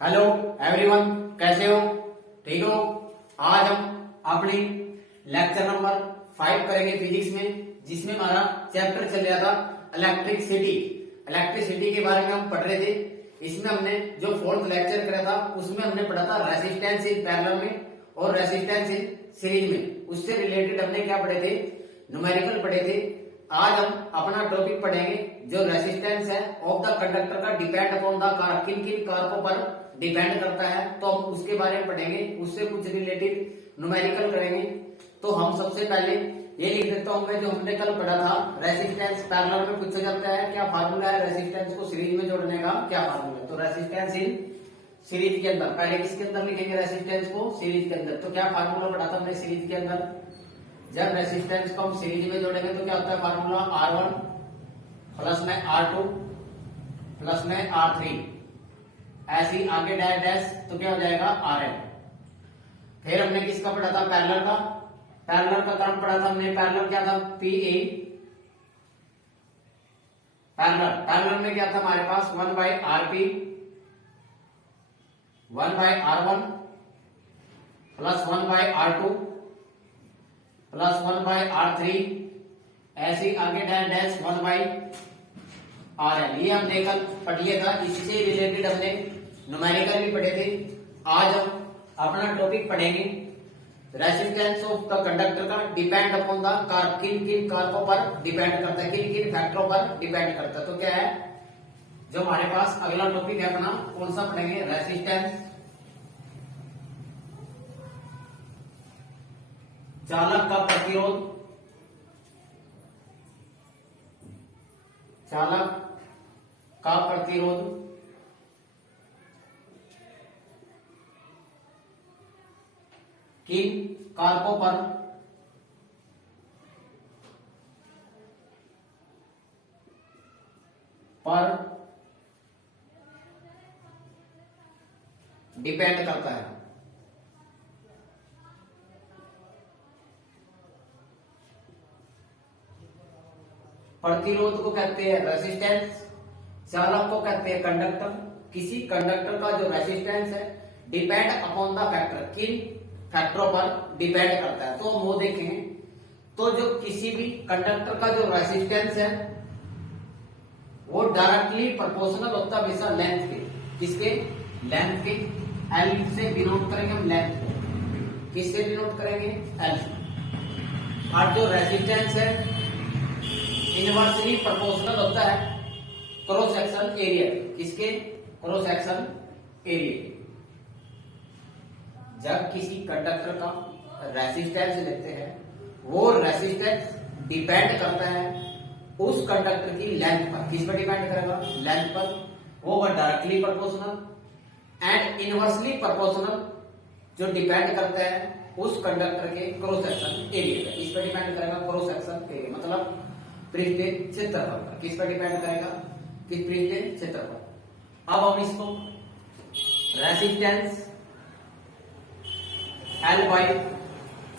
Hello everyone, कैसे हो? ठीक हो? आज हम अपनी लेक्चर नंबर 5 करेंगे फिजिक्स में, जिसमें हमारा चैप्टर चल रहा था इलेक्ट्रिसिटी। इलेक्ट्रिसिटी के बारे में हम पढ़ रहे थे। इसमें हमने जो फोर्थ लेक्चर करा था उसमें हमने पढ़ा था रेसिस्टेंस इन पैरेलल में और रेसिस्टेंस इन सीरीज में। उससे रिलेटेड हमने क्या पढ़े थे? न्यूमेरिकल पढ़े थे। आज हम अपना टॉपिक पढ़ेंगे जो रेसिस्टेंस है ऑफ द कंडक्टर का डिपेंड अपॉन द कार, किन किन कारकों पर डिपेंड करता है, तो हम उसके बारे में पढ़ेंगे। उससे कुछ रिलेटेड न्यूमेरिकल करेंगे। तो हम सबसे पहले ये लिख देता हूं जो हमने कल पढ़ा था, रेसिस्टेंस पैरेलल में पूछा जाता है क्या फार्मूला है रेसिस्टेंस को सीरीज में जोड़ने का, क्या फार्मूला है? तो रेसिस्टेंस इन सीरीज के अंदर पहले किसके अंदर लिखेंगे? रेसिस्टेंस को सीरीज के अंदर। तो क्या फार्मूला पढ़ा था हमने सीरीज के अंदर? जब रेसिस्टेंस को हम सीरीज में जोड़ेंगे तो क्या होता है फार्मूला? R1 प्लस में R2 प्लस में R3, ऐसी आगे डैश डैश, तो क्या हो जाएगा? Rn। फिर हमने किसका पढ़ा था? पैरेलल का। पैरेलल का क्रम पढ़ा था हमने। पैरेलल क्या था? PA। पैरेलल में क्या था हमारे पास? 1/RP 1/R1 plus 1/R2 plus 1/R3, ऐसे आगे डैश डैश 1/RL। ये हमने कल पढ़ लिया था। इससे रिलेटेड हमने न्यूमेरिकल भी पढ़े थे। आज हम अपना टॉपिक पढ़ेंगे रेसिस्टेंस ऑफ द कंडक्टर का डिपेंड अपॉन द कार, किन किन कारकों पर डिपेंड करता है, किन किन फैक्टरों पर डिपेंड करता है। तो क्या है जो हमारे पास अगला टॉपिक है अपना, कौन सा पढ़ेंगे? रेसिस्टेंस चालक का प्रतिरोध, चालक का प्रतिरोध किन कारकों पर डिपेंड करता है। प्रतिरोध को कहते हैं रेसिस्टेंस, चालक को कहते हैं कंडक्टर। किसी कंडक्टर का जो रेसिस्टेंस है डिपेंड अपॉन द फैक्टर, किन फैक्टरों पर डिपेंड करता है। तो हम वो देखेंगे। तो जो किसी भी कंडक्टर का जो रेसिस्टेंस है वो डायरेक्टली प्रोपोर्शनल होता है हमेशा लेंथ के। किसके? लेंथ के। एल से डिनोट करेंगे हम लेंथ को। किससे डिनोट करेंगे? एल से। और जो रेसिस्टेंस है इनवर्सली प्रोपोर्शनल होता है क्रॉस सेक्शन एरिया। किसके? Cross section area. जब किसी कंडक्टर का रेसिस्टेंस लेते हैं वो रेसिस्टेंस डिपेंड करता है उस कंडक्टर की लेंथ पर। किस पर डिपेंड करेगा? लेंथ पर। वो directly proportional and inversely proportional जो डिपेंड करता है उस कंडक्टर के क्रॉस सेक्शन एरिया पर। इस पर डिपेंड करेगा क्रॉस सेक्शन एरिया, मतलब पृष्ठीय क्षेत्रफल पर। किस पर डिपेंड करेगा? किस पृष्ठीय क्षेत्रफल। अब हम इसको रेसिस्टेंस एल बाई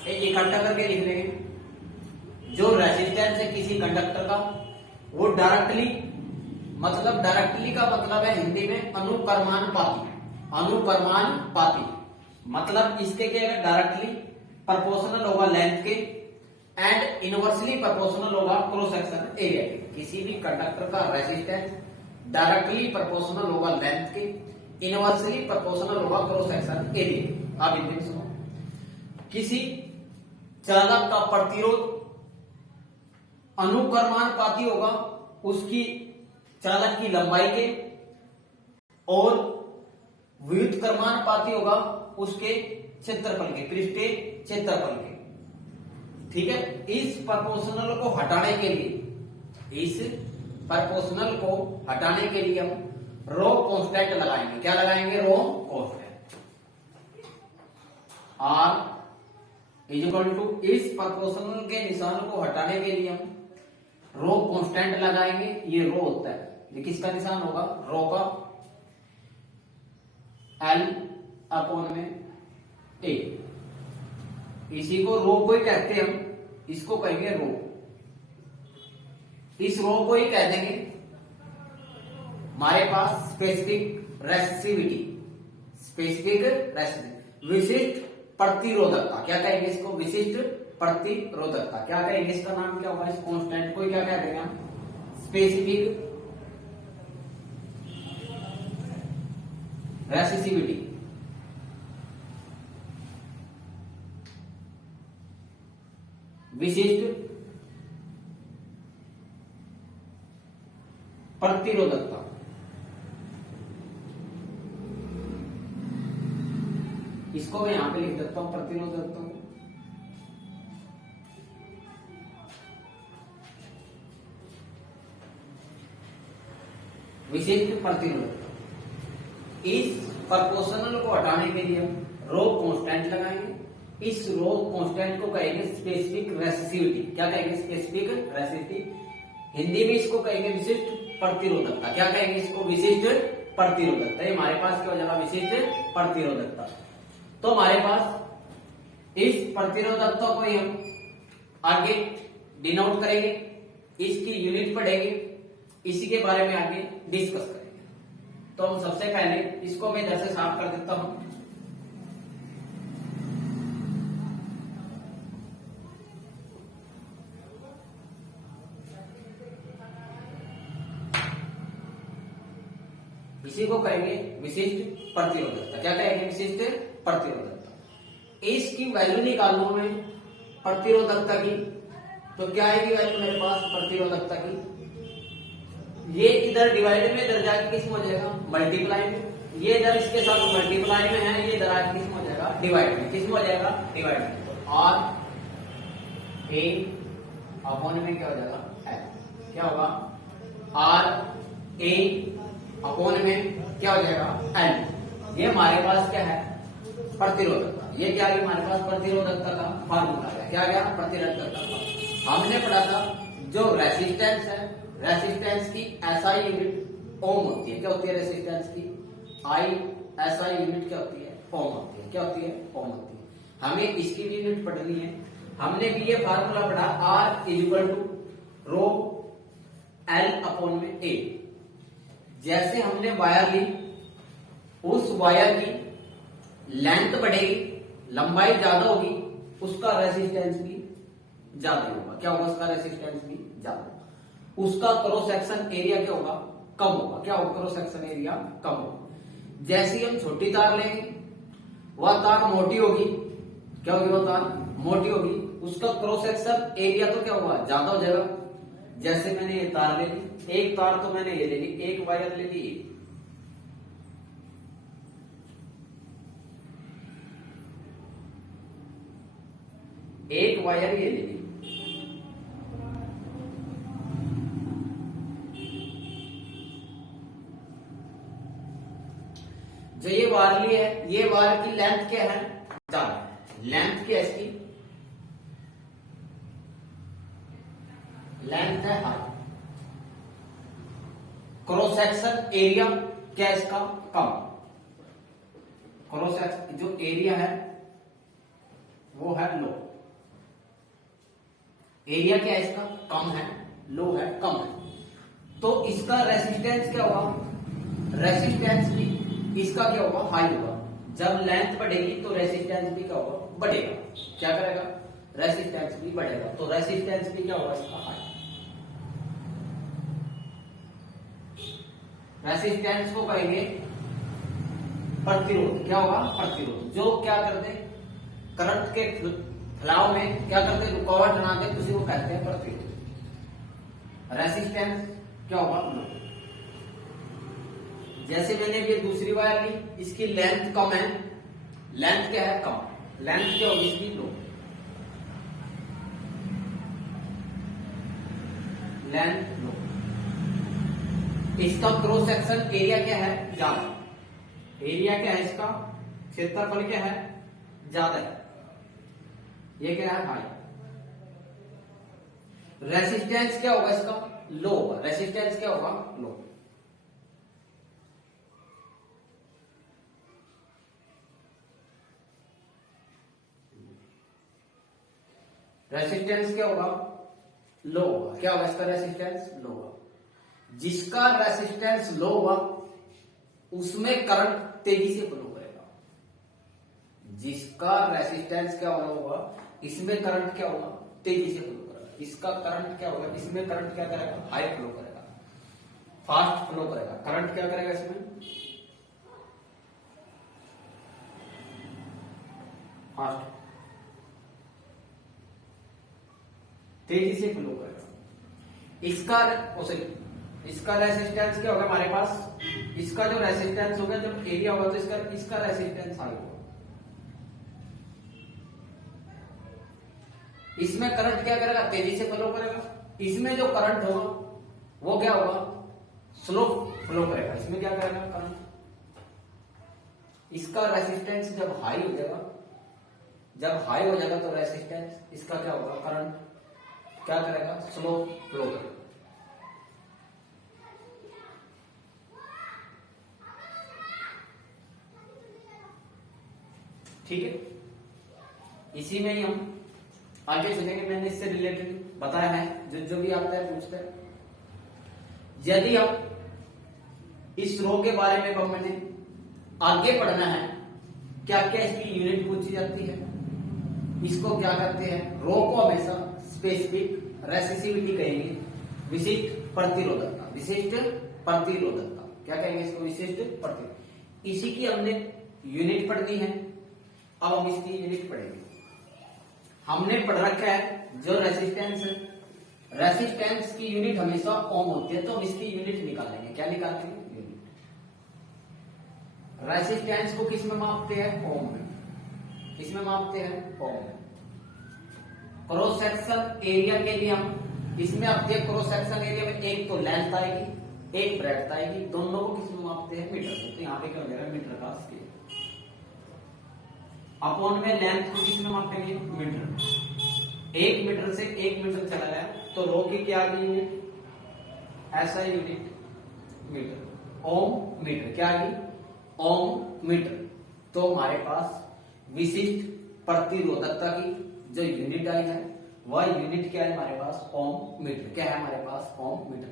इकट्ठा करके लिख लेंगे। जो रेसिस्टेंस है किसी कंडक्टर का वो डायरेक्टली, मतलब डायरेक्टली का मतलब है हिंदी में अनुकर्मानुपाती। अनुकर्मानुपाती मतलब इसके क्या है? डायरेक्टली प्रोपोर्शनल होगा लेंथ के एंड इनवर्सली प्रोपोर्शनल होगा क्रॉस सेक्शन एरिया के। किसी भी कंडक्टर का रेसिस्टेंस डायरेक्टली प्रोपोर्शनल होगा लेंथ के, इनवर्सली प्रोपोर्शनल होगा क्रॉस सेक्शन एरिया। आप हिंदी में सुनो। किसी चालक का प्रतिरोध अनुकर्मानुपाती होगा उसकी चालक की लंबाई के, और व्युत्क्रमानुपाती होगा उसके क्षेत्रफल के, पृष्ठीय क्षेत्रफल के। ठीक है। इस प्रोपोर्शनल को हटाने के लिए, इस प्रोपोर्शनल को हटाने के लिए हम रो कांस्टेंट लगाएंगे। क्या लगाएंगे? Rho constant. R is equal to, इस प्रोपोर्शनल के निशान को हटाने के लिए हम रो कांस्टेंट लगाएंगे। ये रो होता है, ये किसका निशान होगा? रो का। एल अपॉन में ए, इसी को रो को ही कहते हैं हम, इसको कहेंगे रो। इस रो को ही कह देंगे हमारे पास स्पेसिफिक रेसिस्टिविटी। स्पेसिफिक रेसिस्टेंस, विशिष्ट प्रतिरोधकता। क्या कहेंगे इसको? विशिष्ट प्रतिरोधकता। क्या कहेंगे इसका नाम? क्या होगा इस कांस्टेंट को? क्या कह देंगे हम? स्पेसिफिक रेसिसिविटी। विशिष्ट प्रतिरोधकता। इसको मैं यहां पे लिख देता हूं प्रतिरोधकता। विशिष्ट प्रतिरोधकता। इस प्रोपोर्शनल को हटाने के लिए हम रो कांस्टेंट लगाएंगे। इस रो कांस्टेंट को कहेंगे स्पेसिफिक रेसिसिविटी। क्या कहेंगे? स्पेसिफिक रेसिसिविटी। हिंदी में इसको कहेंगे विशिष्ट प्रतिरोधकता। क्या कहेंगे इसको? विशिष्ट प्रतिरोधकता। ये हमारे पास क्या हो जाएगा? विशिष्ट प्रतिरोधकता। तो हमारे पास इस प्रतिरोधकता को ही हम आगे डिनोट करेंगे, इसकी यूनिट पढ़ेंगे, इसी के बारे में आगे डिस्कस करेंगे। तो हम सबसे पहले इसको मैं इधर से साफ कर देता हूं। इसी को कहेंगे विशिष्ट प्रतिरोधकता। क्या कहेंगे? विशिष्ट प्रतिरोधकता। इसकी वैल्यू निकालना में प्रतिरोधकता की, तो क्या आएगी वैल्यू मेरे पास प्रतिरोधकता की? ये इधर डिवाइड में इधर जाके किस में हो जाएगा? मल्टीप्लाई में। ये इधर इसके साथ मल्टीप्लाई में है, ये इधर आके किस में हो जाएगा? डिवाइड में। किस में हो जाएगा? डिवाइड में। तो आर ए अपॉन में क्या हो जाएगा? एल। क्या होगा? आर ए अपॉन में क्या हो जाएगा? एल। ये हमारे पास क्या है? प्रतिरोधकता। ये क्या है? हमारे पास प्रतिरोधकता का फार्मूला है। क्या गया? प्रतिरोधकता का। हमने पढ़ा था जो रेसिस्टेंस है, रेसिस्टेंस की एसआई यूनिट ओम होती है। क्या होती है रेसिस्टेंस की? एसआई यूनिट क्या होती है? ओम होती है। क्या होती है? ओम होती है। हमें इसकी भी यूनिट पढ़नी है। हमने भी ये फार्मूला पढ़ा, R equal to rho L upon में ए। जैसे हमने वायर ली, उस वायर की लेंथ बढ़ेगी, लंबाई ज्यादा होगी, उसका रेसिस्टेंस भी ज्यादा होगा। क्या होगा? उसका रेसिस्टेंस भी ज्यादा होगा। उसका क्रॉस सेक्शन एरिया क्या होगा? कम होगा। क्या होगा? क्रॉस सेक्शन एरिया कम होगा। जैसे हम छोटी तार लेंगे, वह तार मोटी होगी। क्या होगी? वह तार मोटी होगी, उसका क्रॉस सेक्शन एरिया तो क्या होगा? ज्यादा हो जाएगा। जैसे मैंने ये तार ले ली, एक तार तो मैंने ये ले ली, एक वायर ले ली, एक वायर ये ले ली। जो ये वायर ली है, ये वायर की लेंथ क्या है? ज्यादा। लेंथ क्या है इसकी? लेंथ है हाई। क्रॉस सेक्शन एरिया क्या है इसका? कम। क्रॉस सेक्शन जो एरिया है वो है लो। एरिया क्या है इसका? कम है, लो है, कम है। तो इसका रेसिस्टेंस क्या होगा? रेसिस्टेंस भी इसका क्या होगा? हाई होगा। जब लेंथ बढ़ेगी तो रेसिस्टेंस भी क्या होगा? बढ़ेगा। क्या करेगा? रेसिस्टेंस भी बढ़ेगा। तो रेसिस्टेंस भी क्या होगा इसका? हाई। रेसिस्टेंस को कहेंगे प्रतिरोध। क्या होगा? प्रतिरोध। जो क्या करते? करंट के फैलाव में क्या करते? रुकावट बनाते, उसी को कहते हैं प्रतिरोध। रेसिस्टेंस क्या होगा? लो। जैसे मैंने ये दूसरी वायर ली, इसकी लेंथ कम है, लेंथ क्या है? कम। लेंथ क्या होगी इसकी? लो। लेंथ लो। इसका क्रॉस सेक्शन एरिया क्या है? ज्यादा। एरिया क्या है इसका? क्षेत्रफल क्या है? ज्यादा है। ये क्या है? हाई। रेसिस्टेंस क्या होगा इसका? लो होगा। रेसिस्टेंस क्या होगा? लो। रेसिस्टेंस क्या होगा? लो होगा। क्या होगा इसका? रेसिस्टेंस लो होगा। जिसका रेसिस्टेंस लो होगा उसमें करंट तेजी से फ्लो करेगा। जिसका रेसिस्टेंस क्या होगा, इसमें करंट क्या होगा, तेजी से फ्लो करेगा। इसका करंट क्या होगा, इसमें करंट क्या करेगा, हाई फ्लो करेगा, फास्ट फ्लो करेगा। करंट क्या करेगा इसमें, फास्ट, तेजी से फ्लो करेगा। इसका रेसिस्टेंस क्या होगा हमारे पास, इसका जो रेसिस्टेंस होगा जब एरिया होगा तो इसका रेसिस्टेंस हाई होगा। इसमें करंट क्या करेगा, तेजी से फ्लो करेगा। इसमें जो करंट होगा वो क्या होगा, स्लो फ्लो करेगा। इसमें क्या करेगा करंट, इसका रेसिस्टेंस जब हाई हो जाएगा, तो रेसिस्टेंस इसका क्या होगा, करंट क्या करेगा, स्लो फ्लो करेगा। ठीक है, इसी में ही हम आगे चलेंगे। मैंने इससे रिलेटेड बताया है, जो भी आता है पूछते हैं। यदि हम इस रो के बारे में मैंने आगे पढ़ना है, क्या क्या इसकी यूनिट पूछी जाती है, इसको क्या करते हैं, रो को हमेशा स्पेसिफिक रेसिस्टिविटी कहेंगे, विशिष्ट प्रतिरोधकता, क्या कहेंगे इसको, विशिष्ट प्रतिरोधकता। इसी की हमने यूनिट पढ़नी है। अब हम इसकी यूनिट पढ़ेंगे। हमने पढ़ रखा है जो रेसिस्टेंस की यूनिट हमेशा ओम होती है, तो हम इसकी यूनिट निकालेंगे। क्या निकालेंगे, यूनिट। रेसिस्टेंस को किस में मापते हैं, ओम में। किसमें मापते हैं, ओम में। क्रॉस सेक्शन एरिया के लिए हम इसमें आते हैं, क्रॉस सेक्शन एरिया में एक तो लेंथ आएगी, एक ब्रेड्थ आएगी, दोनों को किसमें मापते हैं, मीटर में। तो यहाँ पे क्या हो जाएगा, मीटर का स्केल। अपॉन में लेंथ को किसमें मापेंगे, मीटर। 1 मीटर से 1 मीटर चला गया तो रो की क्या आ गई यूनिट, ऐसा यूनिट, मीटर। ओम मीटर क्या आ गई, ओम मीटर। तो हमारे पास विशिष्ट प्रतिरोधकता की जो यूनिट आई है वह यूनिट क्या है हमारे पास, ओम मीटर। क्या है हमारे पास, ओम मीटर।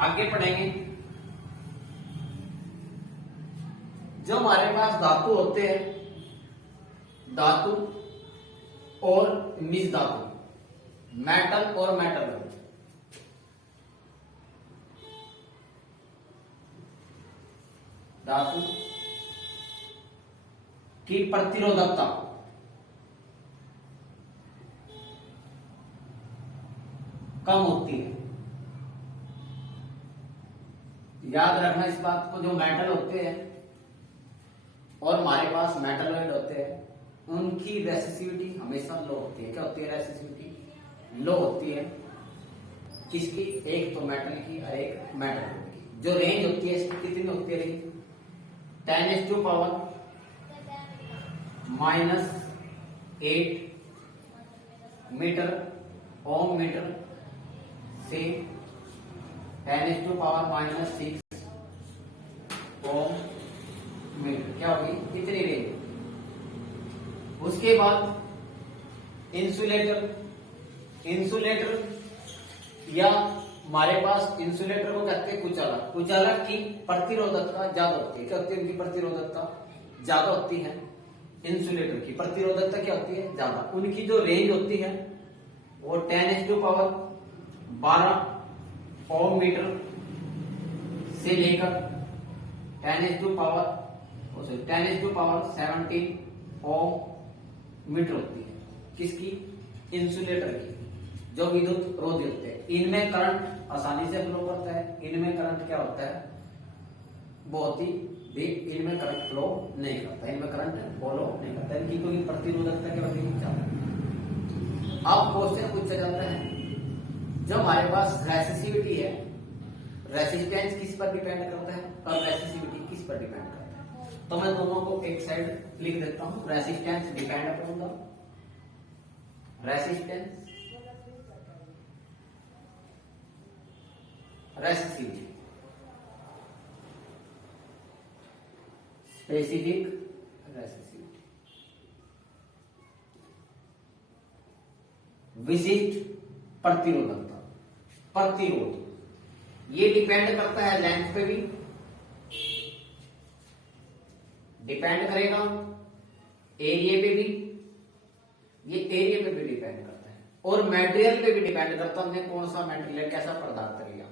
आगे पढ़ेंगे। जो हमारे पास धातु होते हैं, धातु और मिस धातु, मेटल और मेटल, धातु की प्रतिरोधकता कम होती है। याद रखना इस बात को, जो मेटल होते हैं और हमारे पास मेटलॉइड होते हैं, उनकी रेसिस्टिविटी हमेशा लो होती है। क्या होती है, रेसिस्टिविटी लो होती है। किसकी, एक तो मेटल की और एक मेटलॉइड की। जो रेंज होती है इसकी कितनी होती है, रेंज 10⁻⁻8 मीटर ओम मीटर से 10⁻⁻6 ओम मीटर, क्या होगी, इतनी रेंज। उसके बाद इंसुलेटर या हमारे पास इंसुलेटर को कहते हैं कुचालक। कुचालक की प्रतिरोधकता ज्यादा होती है। क्या होती है, उनकी प्रतिरोधकता ज्यादा होती है। इंसुलेटर की प्रतिरोधकता क्या होती है, ज्यादा। उनकी जो रेंज होती है वो 10⁻12 ओम मीटर से लेकर 10⁻17 ओम मीटर होती है। किसकी, इंसुलेटर की। जो विद्युत रोधी होते हैं, इनमें करंट आसानी से फ्लो करता है। इनमें करंट क्या होता है, बहुत ही इनमें करंट फ्लो नहीं करता, इनमें करंट फ्लो नहीं करता। इनकी कोई प्रतिरोधकता क्या होती है, ज्यादा। अब क्वेश्चन पूछा जाता है, जो हमारे पास रेसिस्टिविटी है, रेसिस्टेंस किस पर डिपेंड करता है और रेसिस्टिविटी किस पर डिपेंड करता है। तो मैं दोनों को एक साइड लिख देता हूं। Resistance depend upon the resistivity, specific resistivity, विशिष्ट प्रतिरोधकता, प्रतिरोध। ये डिपेंड करता है लेंथ पे भी डिपेंड करेगा एरिया पे भी, ये एरिया पे भी डिपेंड करता है, और मटेरियल पे भी डिपेंड करता है, हमने कौन सा मटेरियल कैसा पदार्थ लिया,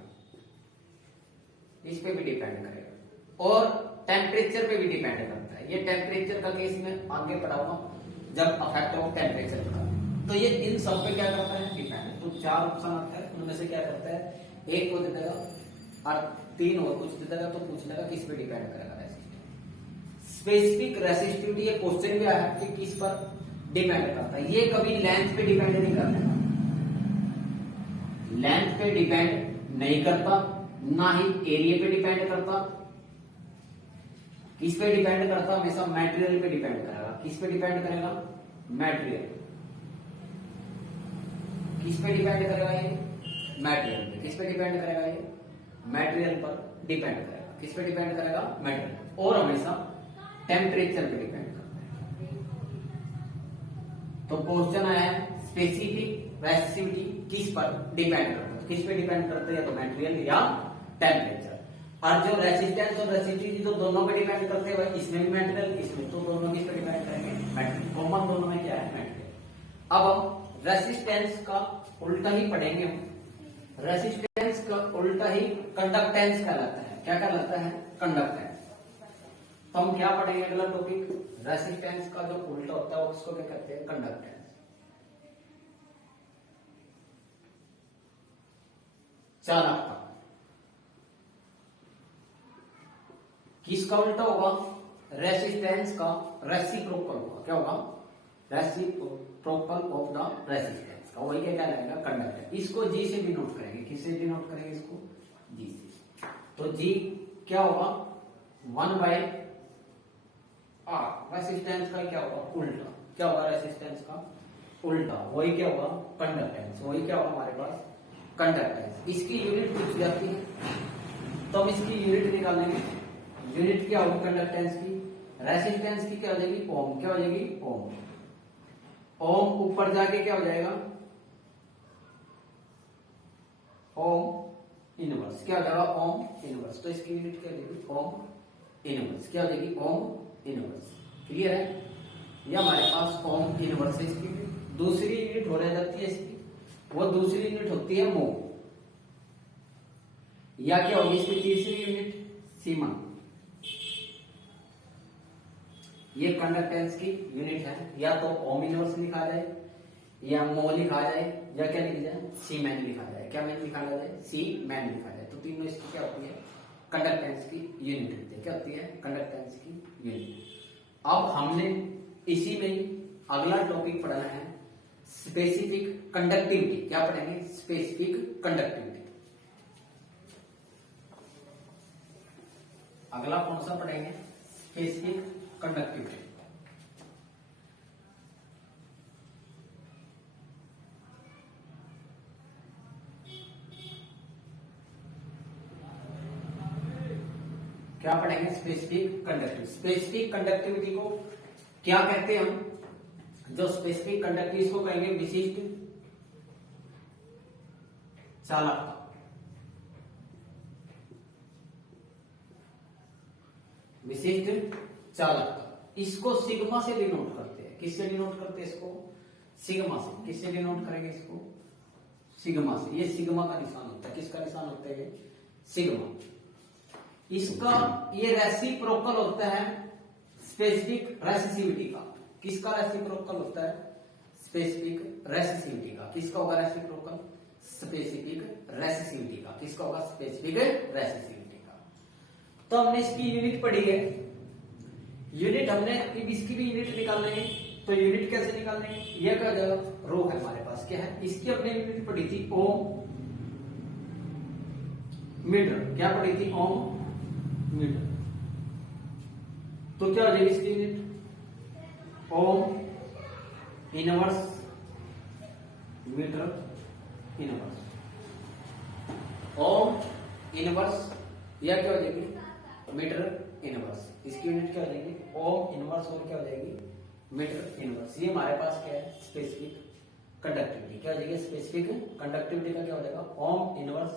इस पे भी डिपेंड करेगा, और टेम्परेचर पे भी डिपेंड करता है। ये टेम्परेचर का केस में आगे पढ़ाऊंगा जब अफेक्ट हो टेम्परेचर का। तो ये इन सब पे क्या करता है, डिपेंड। तो 4 ऑप्शन आता है, उनमें से क्या करता है, एक को दे देगा और 3 और कुछ दे देगा, तो पूछ लेगा किस पे डिपेंड करेगा रेसिस्टिविटी। स्पेसिफिक रेसिस्टिविटी, ये क्वेश्चन भी आया है कि किस पर डिपेंड करता है। ये कभी लेंथ पे डिपेंड नहीं करता, लेंथ पे डिपेंड नहीं करता, ना ही एरिया पे डिपेंड करता। किस पे डिपेंड करता, हमेशा मटेरियल पे डिपेंड करेगा। किस पे डिपेंड करेगा, मटेरियल। किस पे डिपेंड करेगा, ये मटेरियल पे। किस पे डिपेंड करेगा, ये मटेरियल पर डिपेंड करेगा। किस पे डिपेंड करेगा, मटेरियल, और हमेशा टेम्परेचर पे डिपेंड करता है। तो क्वेश्चन आया है स्पेसिफिक रेसिस्टिविटी किस पर डिपेंड करता है, किस पे डिपेंड करता है, या तो मटेरियल या टेम्परेचर। और जो रेसिस्टेंस और रेसिस्टिविटी तो दोनों पे डिपेंड करते हैं भाई, इसमें भी मटेरियल, इसमें, तो दोनों किस पे डिपेंड करेंगे, मटेरियल। कॉमन दोनों में क्या है, मटेरियल। अब हम रेसिस्टेंस का उल्टा ही पढ़ेंगे हम। रेसिस्टेंस का उल्टा ही कंडक्टेंस कहलाता है। क्या कहलाता है, कंडक्टेंस। तो हम क्या पढ़ेंगे, अगला टॉपिक, रेसिस्टेंस का जो उल्टा होता है उसको क्या कहते हैं, कंडक्टेंस। चालकता। किसका उल्टा होगा, रेसिस्टेंस का रेसिप्रोकल होगा। क्या होगा, रेसिप्रोकल ऑफ द रेसिस्टेंस का, वही क्या कहलाएगा, कंडक्टेंस। इसको जी से डिनोट करेंगे। किससे डिनोट करेंगे इसको, जी से। तो जी क्या होगा, 1/r। रेसिस्टेंस का क्या होगा, उल्टा। क्या होगा, रेसिस्टेंस का उल्टा, वही क्या होगा, कंडक्टेंस। वही क्या होगा हमारे पास, कंडक्टेंस। इसकी यूनिट पूछ जाती है, तो हम इसकी यूनिट निकालेंगे। यूनिट क्या होगी कंडक्टेंस की, रेसिस्टेंस की क्या हो जाएगी, ओम। क्या हो जाएगी, ओम। ओम ऊपर जाके क्या हो जाएगा, ओम इनवर्स। क्या हो जाएगा, ओम इनवर्स। तो इसकी यूनिट क्या हो जाएगी, ओम इनवर्स। क्या हो जाएगी, ओम इनवर्स। क्लियर है, ये हमारे पास ओम इनवर्स है। इसकी दूसरी यूनिट हो रह जाती है इसकी, वो दूसरी यूनिट होती है मो, या क्या होगी इसकी तीसरी यूनिट, सीमा। ये कंडक्टेंस की यूनिट है, या तो ओम इनवर्स लिखा जाए, या मो लिखा जाए, या क्या लिखा जाए, सी मैन लिखा जाए। क्या मैन लिखा जाए, सी मैन लिखा जाए। तो तीनों इसकी क्या होती है, कंडक्टेंस की यूनिट होती है। क्या होती है, कंडक्टेंस की यूनिट। अब हमने इसी में ही अगला टॉपिक पढ़ना है, स्पेसिफिक कंडक्टिविटी। क्या पढ़ेंगे, स्पेसिफिक कंडक्टिविटी। अगला कौन सा पढ़ेंगे, स्पेसिफिक कंडक्टिविटी। क्या पढ़ेंगे, स्पेसिफिक कंडक्टिविटी। स्पेसिफिक कंडक्टिविटी को क्या कहते हैं हम, जो स्पेसिफिक कंडक्टिविटी को कहेंगे विशिष्ट चालकता। विशिष्ट चालकता, इसको सिग्मा से डिनोट करते हैं। किससे डिनोट करते हैं इसको, सिग्मा से। किससे डिनोट करेंगे इसको, सिग्मा से। ये सिग्मा का निशान होता है। किसका निशान होता है, ये सिग्मा। इसका ये रेसिप्रोकल होता है स्पेसिफिक रेसिसिविटी का। किसका रेसिप्रोकल होता है, स्पेसिफिक रेसिसिविटी का। किसका होगा रेसिप्रोकल, स्पेसिफिक रेसिसिविटी का। किसका होगा, स्पेसिफिक रेसिसिविटी का। तो हमने इसकी यूनिट पढ़ी है। यूनिट हमने अब इसकी भी यूनिट निकालनी है। तो यूनिट कैसे निकालनी है, यह क्या जाएगा, रो है हमारे पास। क्या है, इसकी हमने यूनिट पढ़ी थी ओम मीटर। क्या पढ़ी थी, ओम मीटर। तो क्या हो जाएगी इसकी unit, ohm inverse metre inverse. Ohm inverse, या क्या हो जाएगी, मीटर इनवर्स। इसकी यूनिट क्या हो जाएगी, ओम इनवर्स, और क्या हो जाएगी, मीटर इनवर्स। ये हमारे पास क्या है, स्पेसिफिक कंडक्टिविटी। क्या हो जाएगी, स्पेसिफिक कंडक्टिविटी का क्या हो जाएगा, ओम इनवर्स,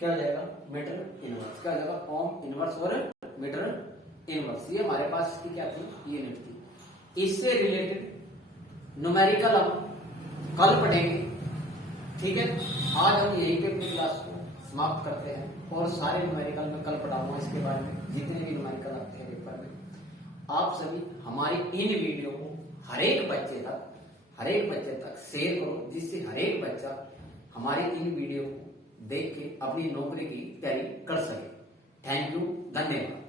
क्या हो जाएगा, मीटर इनवर्स। क्या हो जाएगा, ओम इनवर्स और मीटर इनवर्स, ये हमारे पास इसकी क्या थी, यूनिट थी। इससे रिलेटेड न्यूमेरिकल हम कल पढ़ेंगे, ठीक है। आज हम यहीं पे अपनी क्लास को समाप्त करते हैं और सारे न्यूमेरिकल में कल पढ़ाऊंगा इसके बारे में, जितने भी न्यूमेरिकल आते हैं पेपर में। आप सभी हमारी इन वीडियो को हर एक बच्चे तक शेयर करो, जिससे हर एक बच्चा हमारी इन वीडियो को देख के अपनी नौकरी की तैयारी कर सके। थैंक यू, धन्यवाद।